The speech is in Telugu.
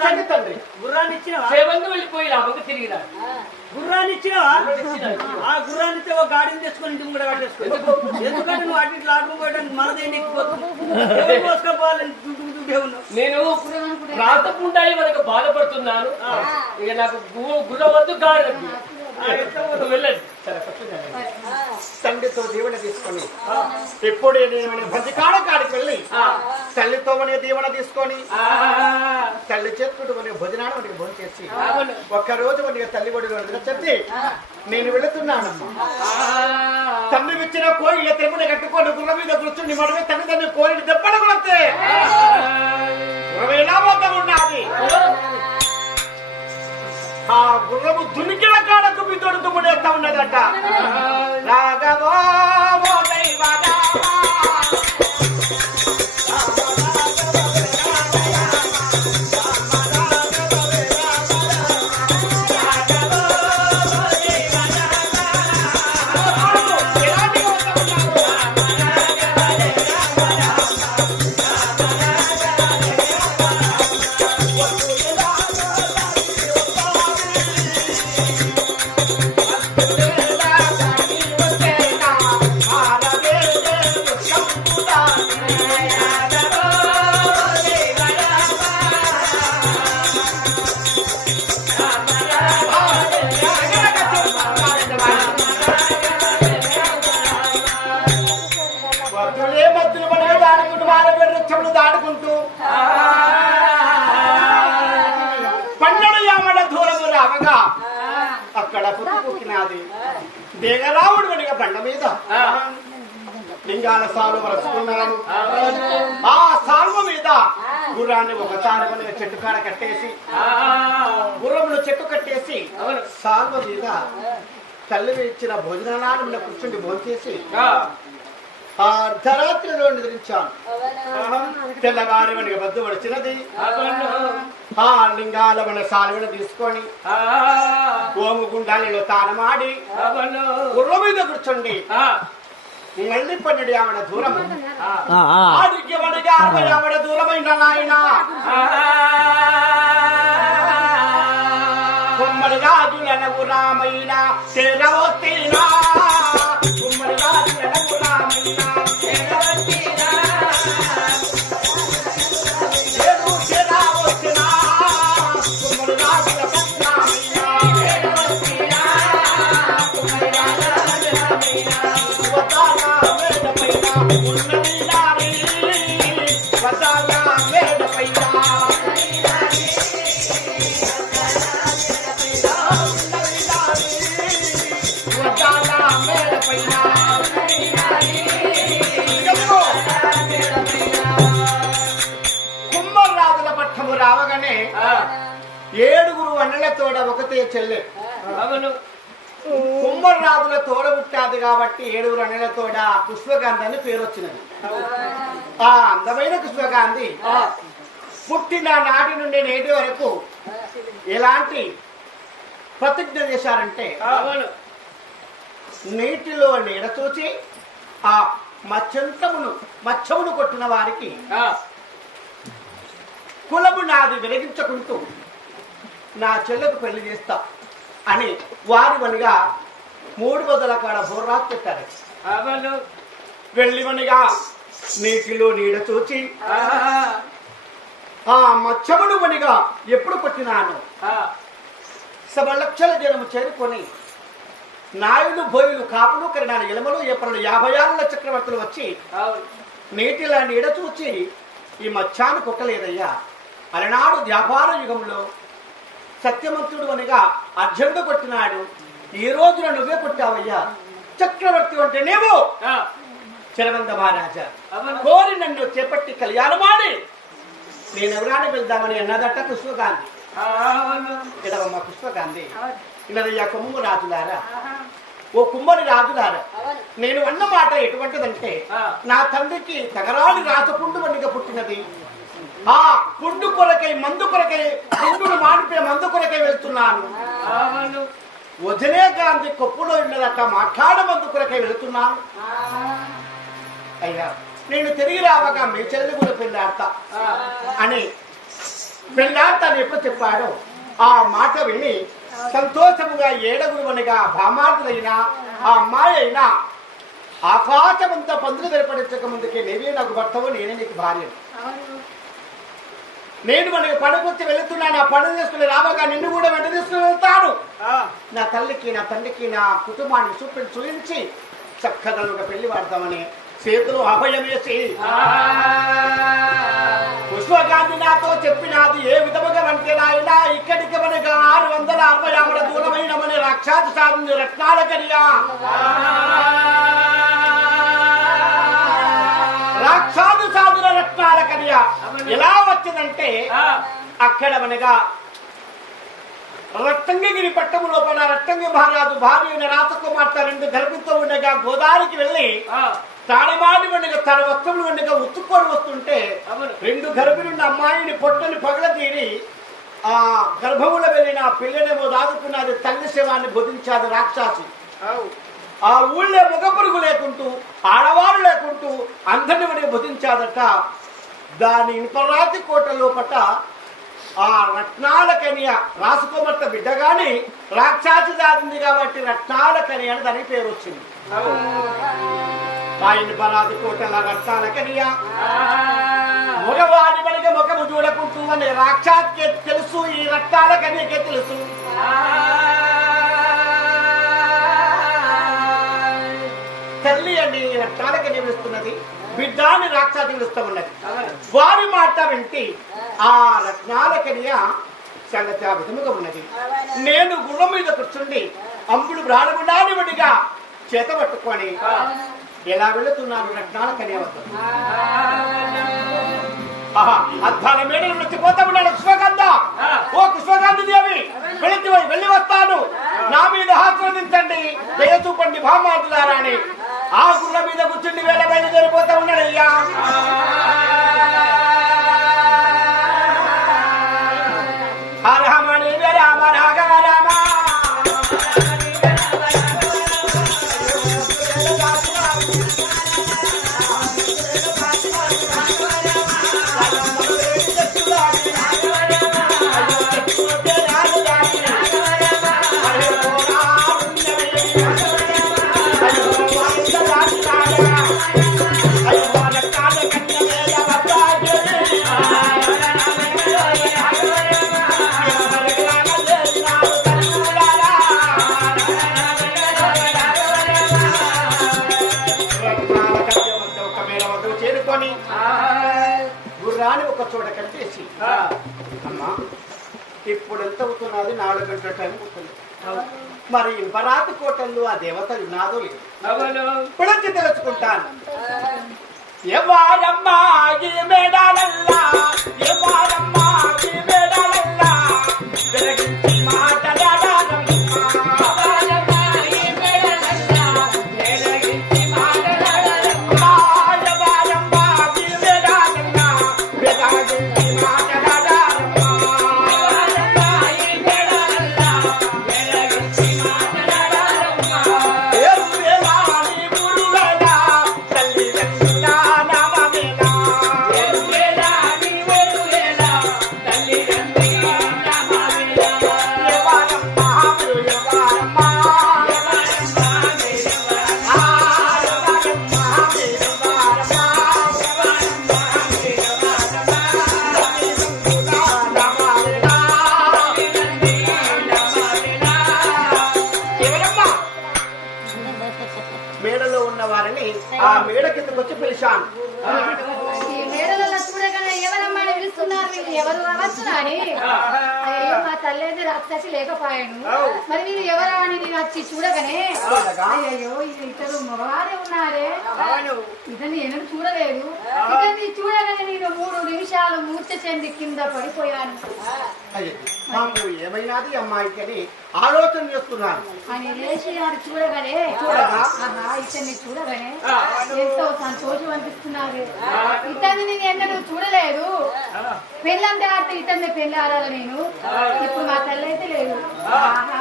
క్షమించండి తండ్రి. గుర్రాన్ని ఇచ్చినవా? సేవంగా వెళ్ళిపోయి లాభంగా తిరిగి రా గుర్రాన్ని ఇచ్చినవా ఆ గుర్రాన్ని ఇస్తే ఒక గాడిని తెచ్చుకొని ఇంటికి కూడా కట్టేసుకో ఎందుకంటే నువ్వు అటు ఇట్లా ఆడుకుని పోయడానికి మనదే నేను రాతకుండాయి మనకు బాధపడుతున్నాను. ఇక నాకు గుర్రం వద్దు గాడి వెళ్ళండి తండ్రితో దీవెన తీసుకొని ఎప్పుడే నేను భజకాడ కాడికి వెళ్ళి తల్లితో అనే దీవెన తీసుకొని తల్లి చేతుడు అనే భోజనాన్ని మనకి భోజనం చేసి అవును. ఒక్క రోజు మనకి తల్లి ఒడి చెప్పి నేను వెళుతున్నానమ్మా ఆ, తండ్రి ఇచ్చిన కోరిక తెమ్మని కట్టుకొని గుర్ర మీద కూర్చుని మనమే తండ్రి తండ్రి కోరిక దెబ్బలు కొడితే ఉన్నది ఆ గుర్రము దునికిన కాడకు మీ తొడుతూ పడేస్తా ఉన్నదట రాఘవో బండ మీద. లింగాల సాలు వరసుకున్నాను ఆ. సాల్వ మీద గుర్రాన్ని ఒకసారి చెట్టు కాడ కట్టేసి గుర్రమును చెట్టు కట్టేసి. సాల్వ మీద తల్లి ఇచ్చిన భోజనాలను కూర్చుండి ఆ, ఆ. అర్ధరాత్రిలో నిద్రించాను. తెల్లవారి మనకి వద్దు వచ్చినది. ఆ లింగాల మన సాలువను తీసుకొని ఆ, గోము గుండాలలో తానమాడి. గుర్ర మీద కూర్చోండి. ఆ, మళ్ళీ పన్నెండు ఆవిడ దూరం. ఆరోగ్యమనగా అరవై ఆవిడ దూరమైన నాయన? ఆ, కొమ్మడి రాజులనగు రామైన కొమ్మడి కుమ్మరాజుల పట్టము రావగానే ఏడుగురు అన్నలతోడ ఒకతే చెల్లె. అవును. కుమ్మరాజుల తోడ పుట్టాది కాబట్టి ఏడుగురు అన్నలతోడ పుష్పగాంధి అని పేరు వచ్చినది ఆ అందమైన పుష్పగాంధి పుట్టిన నాటి నుండి నేటి వరకు ఎలాంటి ప్రతిజ్ఞ చేశారంటే. నీటిలో నీడ చూచి ఆ మత్స్యంతమును మత్స్యమును కొట్టిన వారికి కులము నాది వెలిగించుకుంటూ నా చెల్లెకు పెళ్ళి చేస్తా అని వారి వనిగా మూడు బదుల కాడ బోర్రాకు పెట్టారు. వెళ్ళివనిగా నీటిలో నీడ చూచి ఆ, మత్స్యమును వనిగా ఎప్పుడు కొట్టినాను? ఆ, సభ లక్షల జనము చేరుకొని నాయుడు బోయులు కాపులు కరినాలు ఎలమలు ఎప్పుడు యాభై ఆరుల చక్రవర్తులు వచ్చి. నీటిలా నీడ చూచి ఈ మత్స్యాన్ని కొట్టలేదయ్యా. అలనాడు వ్యాపార యుగంలో సత్యవంతుడు అనగా అర్జునుడు కొట్టినాడు. ఈ రోజున నువ్వే కొట్టావయ్యా. చక్రవర్తి అంటే నీవు. చరవంద మహారాజా. కోరి నన్ను చేపట్టి కళ్యాణమాడి నేను ఎవరాని వెళ్దామని అన్నదట అవును. ఇదవమ్మ పుష్పగాంధి? ఇన్నదయ్యా కొమ్ము రాజులారా? ఓ కుమ్మరి రాజులారా? నేను అన్న మాట ఎటువంటిదంటే. నా తండ్రికి తగరాని రాచపుండు వన్నిగా పుట్టినది. ఆ పుండు కొరకై మందు కొరకై పుండును మాడిపోయి మందు కొరకై వెళ్తున్నాను. వదిలే గాంధీ కొప్పులో ఉన్నదట మాట్లాడ మందు కొరకై వెళుతున్నాను. అయ్యా నేను తిరిగి రావగా మీ చెల్లి కూడా పెళ్ళి ఆడతా ఆ, అని పెళ్ళాడతాను ఎప్పుడు చెప్పాడో ఆ మాట విని సంతోషముగా ఏడగురువనగా భామార్దులైన ఆ అమ్మాయి అయినా ఆకాశమంతా పందులు వెలుపడించక ముందుకే నీవే నాకు భర్తవు నేనే నీకు భార్య నేను మనకి పడకొచ్చి వెళుతున్నాను ఆ పండుగ చేసుకుని రావగా నిన్ను కూడా వెంట తీసుకుని వెళ్తాను. ఆ, నా తల్లికి నా తండ్రికి నా కుటుంబాన్ని చూపి చూపించి చక్కగా ఒక పెళ్ళి వాడతామని చేతులు అభయమేసి. వేసి నాతో చెప్పినది ఏ విధముగా అంటే నాయన ఇక్కడికి మనకు ఆరు వందల అరవై ఆవిడ దూరమైన మన రక్షాత సాధింది రత్నాల కరియా రాక్షాది సాధుల రత్నాల కరియా ఎలా వచ్చిందంటే అక్కడ మనగా రత్నంగిరి పట్టము లోపల రక్తంగి మహారాజు భార్య అయిన రాసకుమార్తె రెండు గర్భితో ఉండగా గోదావరికి వెళ్ళి తాళమాడి ఉండగా తన వస్త్రములు ఉండగా ఉతుక్కొని వస్తుంటే. రెండు గర్భిణున్న అమ్మాయిని పొట్టని పగలతీరి ఆ గర్భములో వెళ్ళిన ఆ పిల్లనేమో దాదుకున్నది తల్లి శవాన్ని బుధించాది రాక్షసి. ఆ ఊళ్ళో మగపురుగు లేకుంటూ ఆడవారు లేకుంటూ అందరిని మనకి బుధించాదట దాని ఇనుపరాతి కోట లోపట ఆ రత్నాల కనియ రాసుకోమర్త బిడ్డ గాని రాక్షసి దాదింది కాబట్టి రత్నాల కని అని దానికి పేరు వచ్చింది ఆ బలాది కోటల రక్తాల కనియ. మగవాడి మనకి ముఖము చూడకుంటూ అని రాక్షాత్కే తెలుసు ఈ రత్నాల కనియకే తెలుసు. తల్లి అని రత్నాలకి నిలుస్తున్నది బిడ్డ బిడ్డాన్ని రాక్షాతి పిలుస్తామన్నది ఉన్నది. వారి మాట వింటి ఆ రత్నాలకనియ సంగతి ఆ విధముగా ఉన్నది. నేను గుర్రం మీద కూర్చుండి అంబుడు బ్రాడముడానివడిగా చేత పట్టుకొని ఎలా వెళుతున్నాను రత్నాల కనియ వద్ద ఆహా, అద్దాల మేడలు మర్చిపోతా ఉన్నాడు కృష్ణగంధ ఓ కృష్ణగంధ దేవి వెళితి వెళ్ళి వస్తాను. నా మీద ఆస్వాదించండి దయ చూపండి భామాతులారా అని ఆ గుర్ర మీద కూర్చుండి వేళ బయలుదేరిపోతా ఉన్నాడు అయ్యా. ఎంత అవుతున్నది నాలుగు గంటల టైం అవుతుంది మరి ఇంపరాతి కోటల్లో ఆ దేవత ఉన్నాదో లేదు. అవును. ఇప్పుడు వచ్చి తెలుసుకుంటాను ఎవ్వారమ్మా ఈ మేడాలల్లా వారిని ఆ. మేడ కిందకు వచ్చి పిలిచాను ఎవరు కావచ్చు అని అయ్యో మా తల్లి అయితే రాక్షసి లేకపోయాను. మరి వీళ్ళు ఎవరా అని నేను వచ్చి చూడగానే అయ్యో ఇది ఉన్నారే అవును. ఇతన్ని నేను చూడలేదు. ఇతన్ని చూడగానే నేను మూడు నిమిషాలు మూర్ఛ చెంది కింద పడిపోయాను. మాకు ఏమైనాది అమ్మాయికి అని ఆలోచన చేస్తున్నాను. అని లేచి నాడు చూడగానే ఇతన్ని చూడగానే ఎంతో సంతోషం అనిపిస్తున్నారు. ఇతన్ని నేను ఎన్నడూ చూడలేదు. పెళ్ళంటే ఇతన్ని పెళ్ళి ఆడాలి నేను ఇప్పుడు మా తల్లి అయితే లేదు. ఆహా